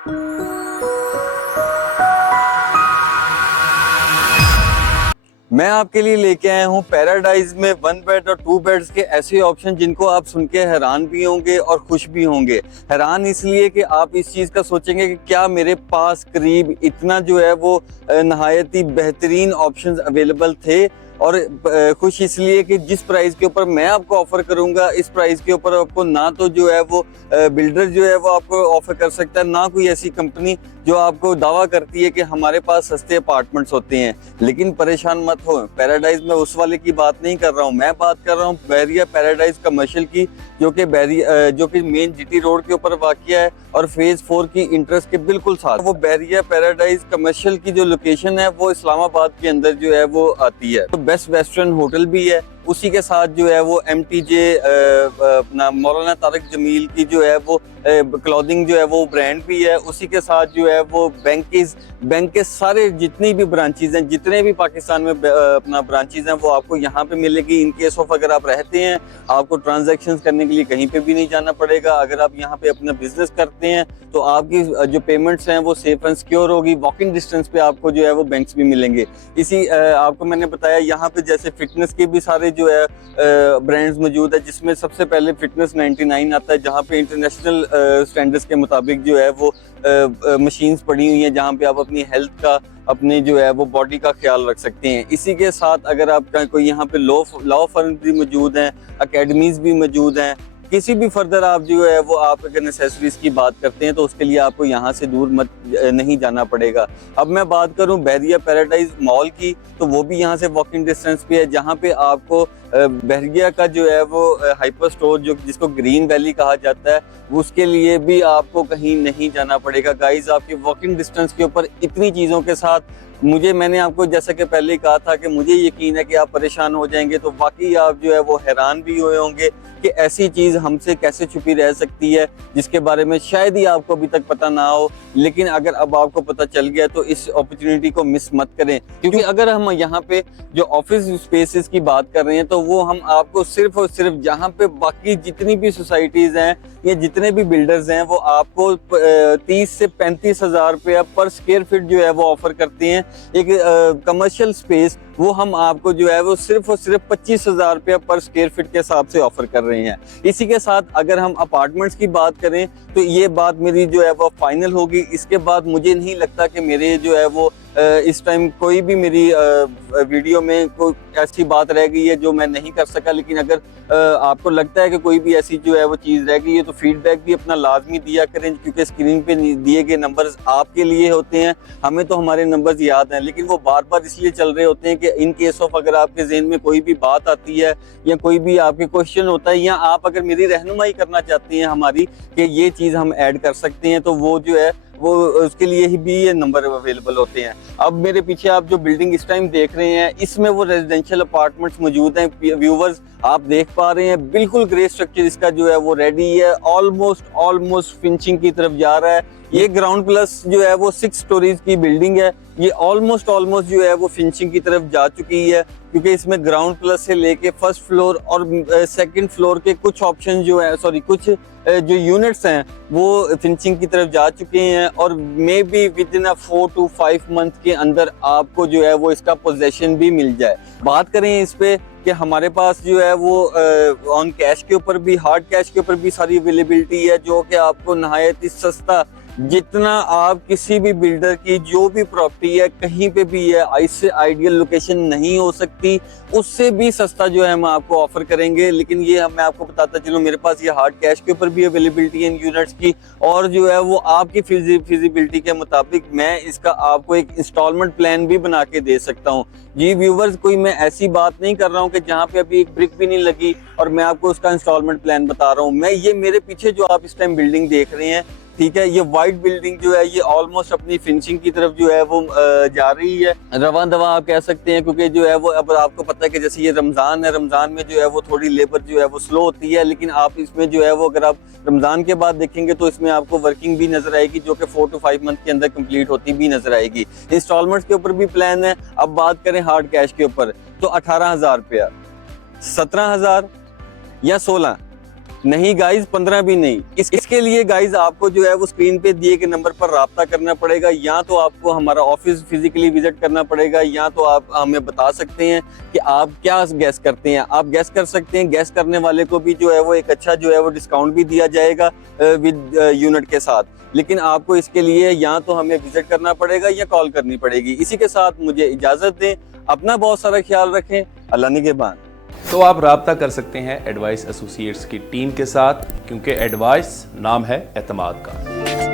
मैं आपके लिए लेके आया हूँ पैराडाइज में 1 बेड और 2 बेड्स के ऐसे ऑप्शन जिनको आप सुन के हैरान भी होंगे और खुश भी होंगे। हैरान इसलिए कि आप इस चीज़ का सोचेंगे कि क्या मेरे पास करीब इतना जो है वो नहायत ही बेहतरीन ऑप्शंस अवेलेबल थे, और खुश इसलिए कि जिस प्राइस के ऊपर मैं आपको ऑफर करूंगा, इस प्राइस के ऊपर आपको ना तो जो है वो बिल्डर जो है वो आपको ऑफर कर सकता है, ना कोई ऐसी कंपनी जो आपको दावा करती है कि हमारे पास सस्ते अपार्टमेंट्स होते हैं। लेकिन परेशान मत हो, पैराडाइज में उस वाले की बात नहीं कर रहा हूँ, मैं बात कर रहा हूँ बैरिया पैराडाइज कमर्शियल की, जो कि मेन जीटी रोड के ऊपर वाक़िया है और फेज 4 की इंटरेस्ट के बिल्कुल साथ। वो बैरिया पैराडाइज कमर्शियल की जो लोकेशन है वो इस्लामाबाद के अंदर जो है वो आती है। तो बेस्ट वेस्टर्न होटल भी है, उसी के साथ जो है वो MTJ अपना मौलाना तारिक जमील की जो है वो क्लॉथिंग जो है वो ब्रांड भी है। उसी के साथ जो है वो बैंक के सारे जितनी भी ब्रांचेज हैं, जितने भी पाकिस्तान में अपना ब्रांचेज हैं, वो आपको यहाँ पे मिलेगी। इन केस ऑफ अगर आप रहते हैं, आपको ट्रांजैक्शन करने के लिए कहीं पे भी नहीं जाना पड़ेगा। अगर आप यहाँ पे अपना बिजनेस करते हैं तो आपकी जो पेमेंट्स हैं वो सेफ एंड सिक्योर होगी। वॉकिंग डिस्टेंस पे आपको जो है वो बैंक्स भी मिलेंगे। इसी आपको मैंने बताया यहाँ पे जैसे फिटनेस के भी सारे जो है ब्रांड्स मौजूद है, जिसमें सबसे पहले फिटनेस 99 आता है, जहाँ पे इंटरनेशनल स्टैंडर्ड्स के मुताबिक जो है वो मशीन्स पड़ी हुई हैं, जहाँ पे आप अपनी हेल्थ का, अपने जो है वो बॉडी का ख्याल रख सकते हैं। इसी के साथ अगर आपका कोई यहाँ पे लॉ फर्म भी मौजूद हैं, अकेडमीज भी मौजूद हैं। किसी भी फर्दर आप जो है वो आप अगर नेसेसरीज की बात करते हैं तो उसके लिए आपको यहाँ से दूर नहीं जाना पड़ेगा। अब मैं बात करूँ बैरिया पैराडाइज मॉल की, तो वो भी यहाँ से वॉकिंग डिस्टेंस पे है, जहाँ पे आपको बैरिया का जो है वो हाइपर स्टोर जो जिसको ग्रीन वैली कहा जाता है, उसके लिए भी आपको कहीं नहीं जाना पड़ेगा। गाइज, आपकी वॉकिंग डिस्टेंस के ऊपर इतनी चीज़ों के साथ मैंने आपको जैसा कि पहले कहा था कि मुझे यकीन है कि आप परेशान हो जाएंगे, तो वाकई आप जो है वो हैरान भी हुए होंगे कि ऐसी चीज़ हमसे कैसे छुपी रह सकती है, जिसके बारे में शायद ही आपको अभी तक पता ना हो। लेकिन अगर अब आपको पता चल गया तो इस अपॉर्चुनिटी को मिस मत करें, क्योंकि अगर हम यहाँ पे जो ऑफिस स्पेसेस की बात कर रहे हैं तो वो हम आपको सिर्फ और सिर्फ जहाँ पे बाकी जितनी भी सोसाइटीज़ हैं या जितने भी बिल्डर्स हैं वो आपको 30 से 35 हज़ार रुपया पर स्क्वायर फीट जो है वो ऑफर करते हैं। एक कमर्शियल स्पेस वो हम आपको जो है वो सिर्फ और सिर्फ 25 हज़ार रुपया पर स्क्वायर फीट के हिसाब से ऑफर कर रहे हैं। इसी के साथ अगर हम अपार्टमेंट्स की बात करें तो ये बात मेरी जो है वो फाइनल होगी। इसके बाद मुझे नहीं लगता कि मेरे जो है वो इस टाइम कोई भी मेरी वीडियो में कोई ऐसी बात रह गई है जो मैं नहीं कर सका। लेकिन अगर आपको लगता है कि कोई भी ऐसी जो है वो चीज़ रह गई है तो फीडबैक भी अपना लाजमी दिया करें, क्योंकि स्क्रीन पे दिए गए नंबर्स आपके लिए होते हैं। हमें तो हमारे नंबर्स याद हैं, लेकिन वो बार बार इसलिए चल रहे होते हैं कि इन केस ऑफ अगर आपके जहन में कोई भी बात आती है या कोई भी आपके क्वेश्चन होता है, या आप अगर मेरी रहनुमाई करना चाहती हैं हमारी कि ये चीज़ हम ऐड कर सकते हैं, तो वो जो है वो उसके लिए ही भी ये नंबर अवेलेबल होते हैं। अब मेरे पीछे आप जो बिल्डिंग इस टाइम देख रहे हैं, इसमें वो रेजिडेंशियल अपार्टमेंट्स मौजूद हैं। व्यूवर्स आप देख पा रहे हैं, बिल्कुल ग्रे स्ट्रक्चर इसका जो है वो रेडी है, ऑलमोस्ट फिनिशिंग की तरफ जा रहा है। ये ग्राउंड प्लस जो है वो 6 स्टोरीज की बिल्डिंग है। ये ऑलमोस्ट जो है वो फिनिशिंग की तरफ जा चुकी है, क्योंकि इसमें ग्राउंड प्लस से लेके फर्स्ट फ्लोर और सेकंड फ्लोर के कुछ ऑप्शन जो है कुछ जो यूनिट्स हैं वो फिनिशिंग की तरफ जा चुके हैं, और may be with in 4 to 5 month के अंदर आपको जो है वो इसका पोजेशन भी मिल जाए। बात करें इस पे कि हमारे पास जो है वो ऑन कैश के ऊपर भी, हार्ड कैश के ऊपर भी सारी अवेलेबिलिटी है, जो कि आपको नहायत ही सस्ता, जितना आप किसी भी बिल्डर की जो भी प्रॉपर्टी है कहीं पे भी है, इससे आइडियल लोकेशन नहीं हो सकती, उससे भी सस्ता जो है हम आपको ऑफर करेंगे। लेकिन ये मैं आपको बताता चलूँ, मेरे पास ये हार्ड कैश के ऊपर भी अवेलेबिलिटी है इन यूनिट्स की, और जो है वो आपकी फिजिबिलिटी के मुताबिक मैं इसका आपको एक इंस्टॉलमेंट प्लान भी बना के दे सकता हूँ। जी व्यूवर्स, कोई मैं ऐसी बात नहीं कर रहा हूँ कि जहाँ पे अभी एक ब्रिक भी नहीं लगी और मैं आपको उसका इंस्टॉलमेंट प्लान बता रहा हूँ। मैं ये मेरे पीछे जो आप इस टाइम बिल्डिंग देख रहे हैं, ठीक है, ये वाइट बिल्डिंग जो है ये ऑलमोस्ट अपनी फिनिशिंग की तरफ जो है वो जा रही है, रवां दवा आप कह सकते हैं, क्योंकि जो है वो अब आपको पता है कि जैसे ये रमज़ान है, रमज़ान में जो है वो थोड़ी लेबर जो है वो स्लो होती है। लेकिन आप इसमें जो है वो अगर आप रमज़ान के बाद देखेंगे तो इसमें आपको वर्किंग भी नजर आएगी, जो कि 4 to 5 मंथ के अंदर कंप्लीट होती भी नजर आएगी। इंस्टॉलमेंट्स के ऊपर भी प्लान है। अब बात करें हार्ड कैश के ऊपर, तो 18,000 रुपया, 17,000 या 16, नहीं गाइज 15 भी नहीं। इसके लिए गाइज आपको जो है वो स्क्रीन पे दिए गए नंबर पर राब्ता करना पड़ेगा, या तो आपको हमारा ऑफिस फिजिकली विजिट करना पड़ेगा, या तो आप हमें बता सकते हैं कि आप क्या गैस करते हैं। आप गैस कर सकते हैं, गैस करने वाले को भी जो है वो एक अच्छा जो है वो डिस्काउंट भी दिया जाएगा विद यूनिट के साथ। लेकिन आपको इसके लिए या तो हमें विजिट करना पड़ेगा या कॉल करनी पड़ेगी। इसी के साथ मुझे इजाजत दें, अपना बहुत सारा ख्याल रखें, अल्लाह निगहबान। तो आप राब्ता कर सकते हैं एडवाइस एसोसिएट्स की टीम के साथ, क्योंकि एडवाइस नाम है एतमाद का।